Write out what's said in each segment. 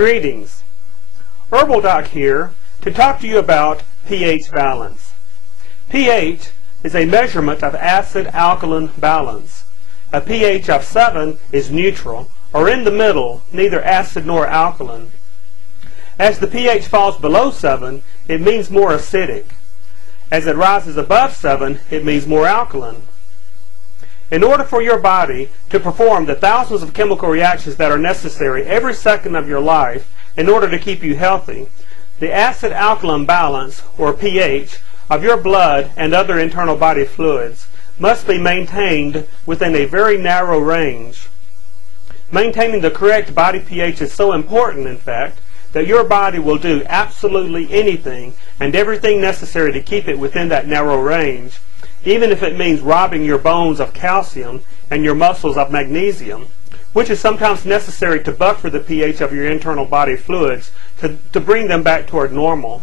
Greetings, Herbal Doc here to talk to you about pH balance. pH is a measurement of acid-alkaline balance. A pH of 7 is neutral, or in the middle, neither acid nor alkaline. As the pH falls below 7, it means more acidic. As it rises above 7, it means more alkaline. In order for your body to perform the thousands of chemical reactions that are necessary every second of your life in order to keep you healthy, the acid-alkaline balance, or pH, of your blood and other internal body fluids must be maintained within a very narrow range. Maintaining the correct body pH is so important, in fact, that your body will do absolutely anything and everything necessary to keep it within that narrow range, even if it means robbing your bones of calcium and your muscles of magnesium, which is sometimes necessary to buffer the pH of your internal body fluids to bring them back toward normal.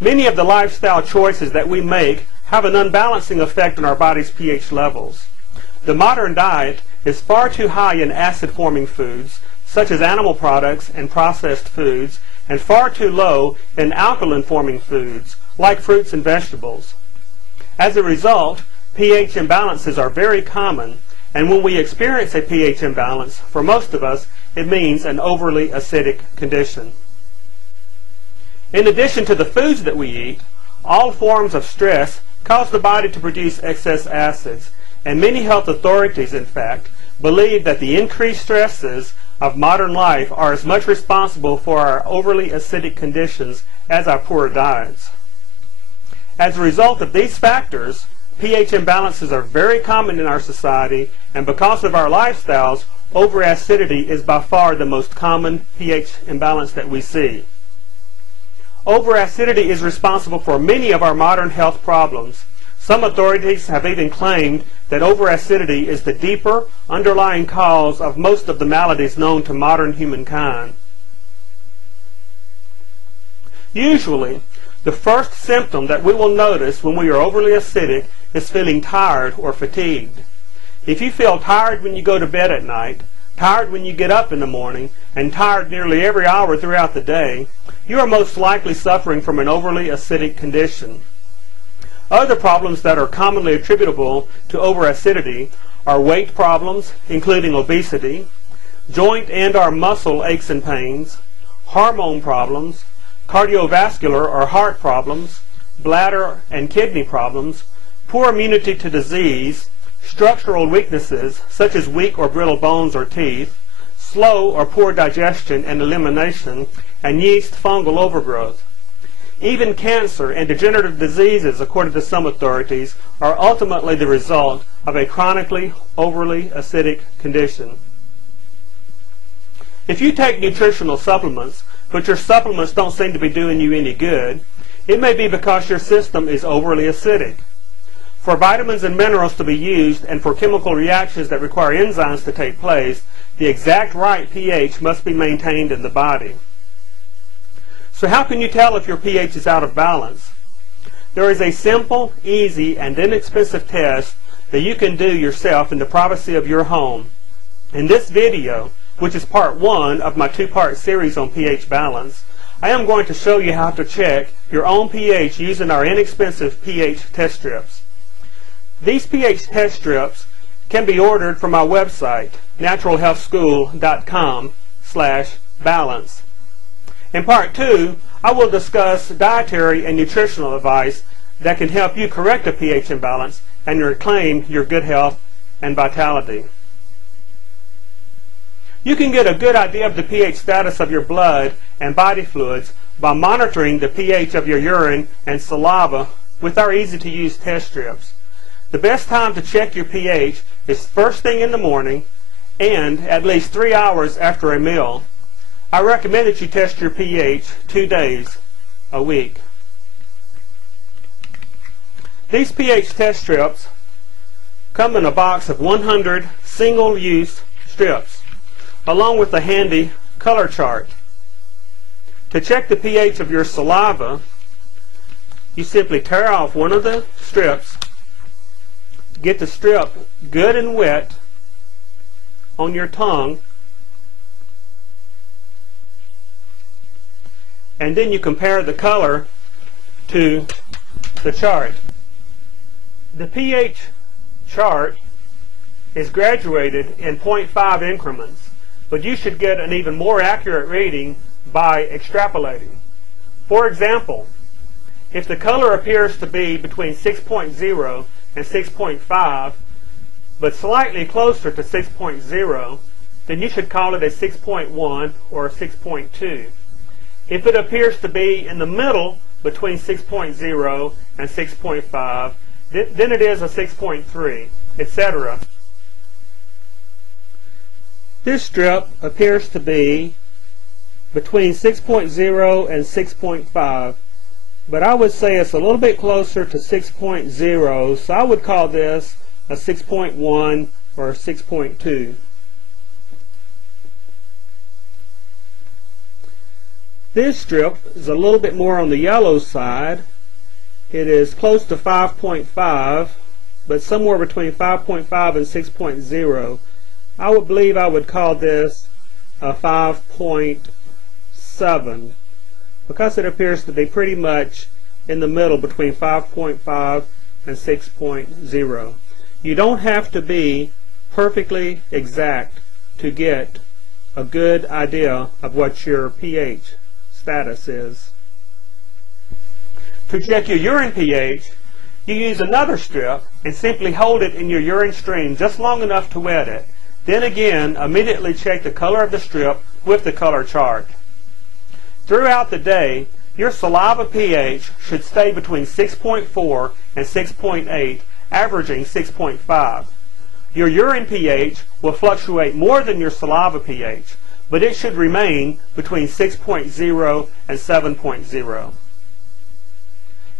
Many of the lifestyle choices that we make have an unbalancing effect on our body's pH levels. The modern diet is far too high in acid-forming foods, such as animal products and processed foods, and far too low in alkaline-forming foods, like fruits and vegetables. As a result, pH imbalances are very common, and when we experience a pH imbalance, for most of us, it means an overly acidic condition. In addition to the foods that we eat, all forms of stress cause the body to produce excess acids, and many health authorities, in fact, believe that the increased stresses of modern life are as much responsible for our overly acidic conditions as our poor diets. As a result of these factors, pH imbalances are very common in our society, and because of our lifestyles, over-acidity is by far the most common pH imbalance that we see. Over-acidity is responsible for many of our modern health problems. Some authorities have even claimed that over-acidity is the deeper, underlying cause of most of the maladies known to modern humankind. Usually, the first symptom that we will notice when we are overly acidic is feeling tired or fatigued. If you feel tired when you go to bed at night, tired when you get up in the morning, and tired nearly every hour throughout the day, you are most likely suffering from an overly acidic condition. Other problems that are commonly attributable to over-acidity are weight problems, including obesity, joint and/or muscle aches and pains, hormone problems, cardiovascular or heart problems, bladder and kidney problems, poor immunity to disease, structural weaknesses such as weak or brittle bones or teeth, slow or poor digestion and elimination, and yeast fungal overgrowth. Even cancer and degenerative diseases, according to some authorities, are ultimately the result of a chronically overly acidic condition. If you take nutritional supplements, but your supplements don't seem to be doing you any good, it may be because your system is overly acidic. For vitamins and minerals to be used and for chemical reactions that require enzymes to take place, the exact right pH must be maintained in the body. So how can you tell if your pH is out of balance? There is a simple, easy, and inexpensive test that you can do yourself in the privacy of your home. In this video, which is part 1 of my 2-part series on pH balance, I am going to show you how to check your own pH using our inexpensive pH test strips. These pH test strips can be ordered from our website, naturalhealthschool.com/balance. In part 2, I will discuss dietary and nutritional advice that can help you correct a pH imbalance and reclaim your good health and vitality. You can get a good idea of the pH status of your blood and body fluids by monitoring the pH of your urine and saliva with our easy-to-use test strips. The best time to check your pH is first thing in the morning and at least 3 hours after a meal. I recommend that you test your pH 2 days a week. These pH test strips come in a box of 100 single-use strips, along with a handy color chart. To check the pH of your saliva, you simply tear off one of the strips, get the strip good and wet on your tongue, and then you compare the color to the chart. The pH chart is graduated in 0.5 increments, but you should get an even more accurate reading by extrapolating. For example, if the color appears to be between 6.0 and 6.5, but slightly closer to 6.0, then you should call it a 6.1 or a 6.2. If it appears to be in the middle between 6.0 and 6.5, then it is a 6.3, etc. This strip appears to be between 6.0 and 6.5, but I would say it's a little bit closer to 6.0, so I would call this a 6.1 or a 6.2. This strip is a little bit more on the yellow side. It is close to 5.5, but somewhere between 5.5 and 6.0. I would believe I would call this a 5.7 because it appears to be pretty much in the middle between 5.5 and 6.0. You don't have to be perfectly exact to get a good idea of what your pH status is. To check your urine pH, you use another strip and simply hold it in your urine stream just long enough to wet it. Then again, immediately check the color of the strip with the color chart. Throughout the day, your saliva pH should stay between 6.4 and 6.8, averaging 6.5. Your urine pH will fluctuate more than your saliva pH, but it should remain between 6.0 and 7.0.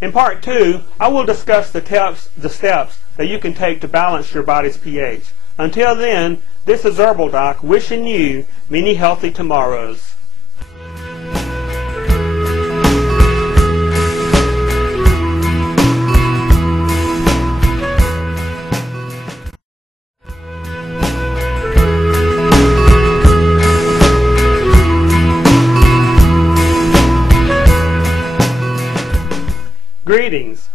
In Part 2, I will discuss the steps that you can take to balance your body's pH. Until then, this is Herbal Doc wishing you many healthy tomorrows. Greetings,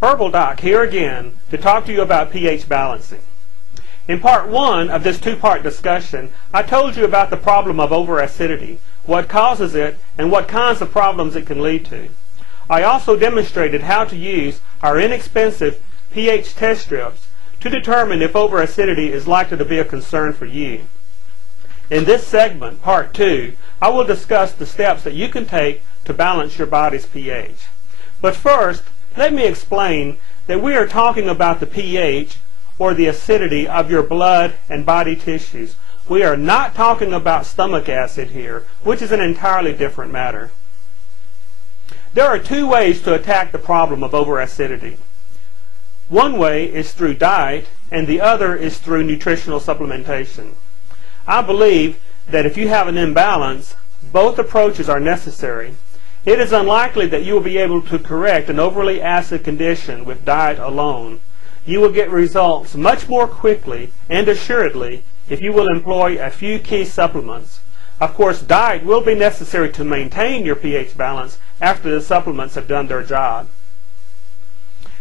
Herbal Doc here again to talk to you about pH balancing. In Part 1 of this two-part discussion, I told you about the problem of over-acidity, what causes it, and what kinds of problems it can lead to. I also demonstrated how to use our inexpensive pH test strips to determine if over-acidity is likely to be a concern for you. In this segment, Part 2, I will discuss the steps that you can take to balance your body's pH. But first, let me explain that we are talking about the pH or the acidity of your blood and body tissues. We are not talking about stomach acid here, which is an entirely different matter. There are two ways to attack the problem of over-acidity. One way is through diet, and the other is through nutritional supplementation. I believe that if you have an imbalance, both approaches are necessary. It is unlikely that you will be able to correct an overly acid condition with diet alone. You will get results much more quickly and assuredly if you will employ a few key supplements. Of course, diet will be necessary to maintain your pH balance after the supplements have done their job.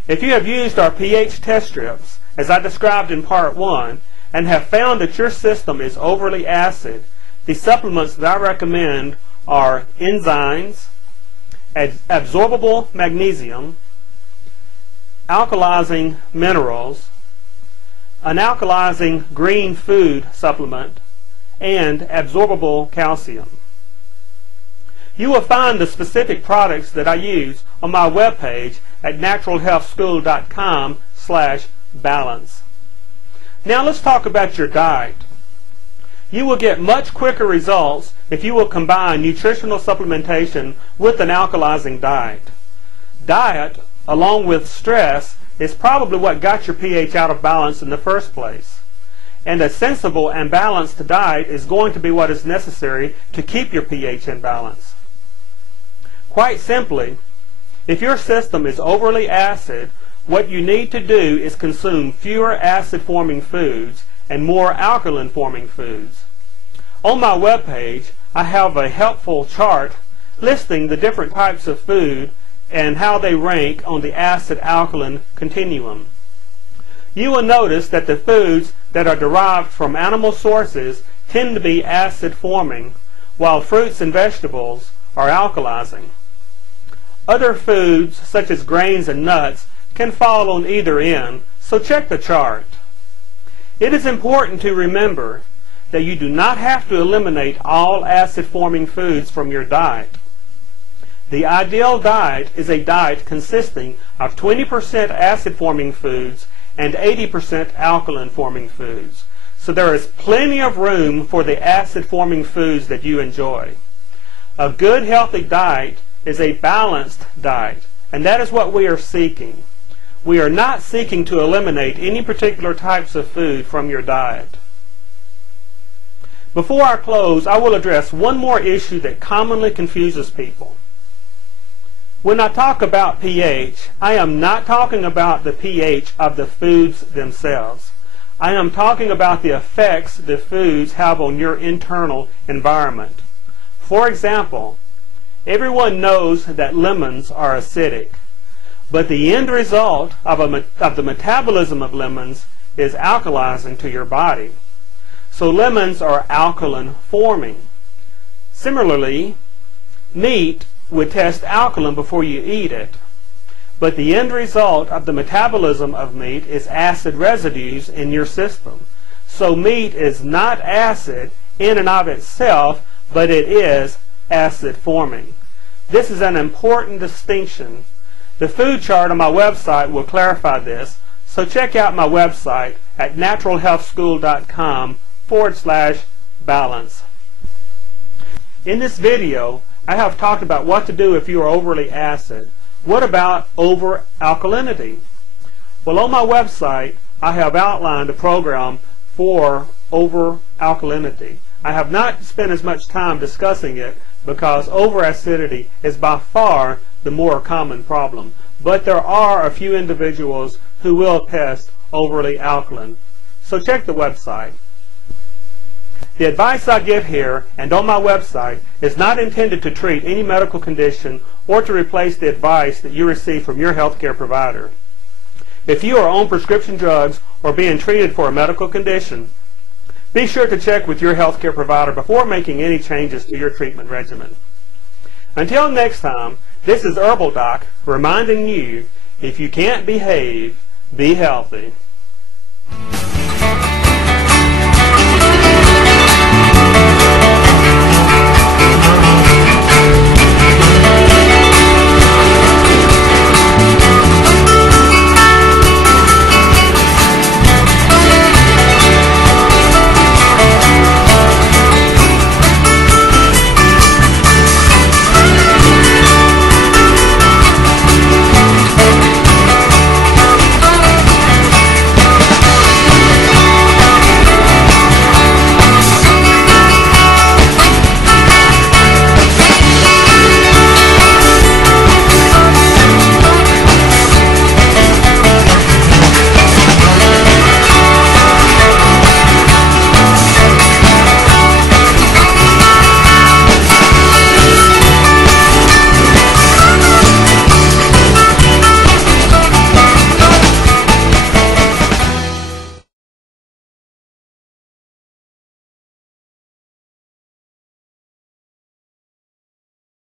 If you have used our pH test strips, as I described in Part 1, and have found that your system is overly acid, the supplements that I recommend are enzymes, absorbable magnesium, alkalizing minerals, an alkalizing green food supplement, and absorbable calcium. You will find the specific products that I use on my webpage at naturalhealthschool.com/balance. Now let's talk about your diet. You will get much quicker results if you will combine nutritional supplementation with an alkalizing diet. Diet, along with stress, is probably what got your pH out of balance in the first place. And a sensible and balanced diet is going to be what is necessary to keep your pH in balance. Quite simply, if your system is overly acid, what you need to do is consume fewer acid-forming foods and more alkaline-forming foods. On my webpage, I have a helpful chart listing the different types of food and how they rank on the acid-alkaline continuum. You will notice that the foods that are derived from animal sources tend to be acid-forming, while fruits and vegetables are alkalizing. Other foods, such as grains and nuts, can fall on either end, so check the chart. It is important to remember that you do not have to eliminate all acid-forming foods from your diet. The ideal diet is a diet consisting of 20% acid-forming foods and 80% alkaline-forming foods. So there is plenty of room for the acid-forming foods that you enjoy. A good, healthy diet is a balanced diet, and that is what we are seeking. We are not seeking to eliminate any particular types of food from your diet. Before I close, I will address one more issue that commonly confuses people. When I talk about pH, I am not talking about the pH of the foods themselves. I am talking about the effects the foods have on your internal environment. For example, everyone knows that lemons are acidic, but the end result of the metabolism of lemons is alkalizing to your body. So lemons are alkaline forming. Similarly, meat would test alkaline before you eat it, but the end result of the metabolism of meat is acid residues in your system. So meat is not acid in and of itself, but it is acid forming. This is an important distinction. The food chart on my website will clarify this, so check out my website at naturalhealthschool.com/balance. In this video, I have talked about what to do if you are overly acid. What about over-alkalinity? Well, on my website, I have outlined a program for over-alkalinity. I have not spent as much time discussing it because over-acidity is by far the more common problem. But there are a few individuals who will test overly alkaline. So check the website. The advice I give here and on my website is not intended to treat any medical condition or to replace the advice that you receive from your healthcare provider. If you are on prescription drugs or being treated for a medical condition, be sure to check with your healthcare provider before making any changes to your treatment regimen. Until next time, this is Herbal Doc reminding you, if you can't behave, be healthy.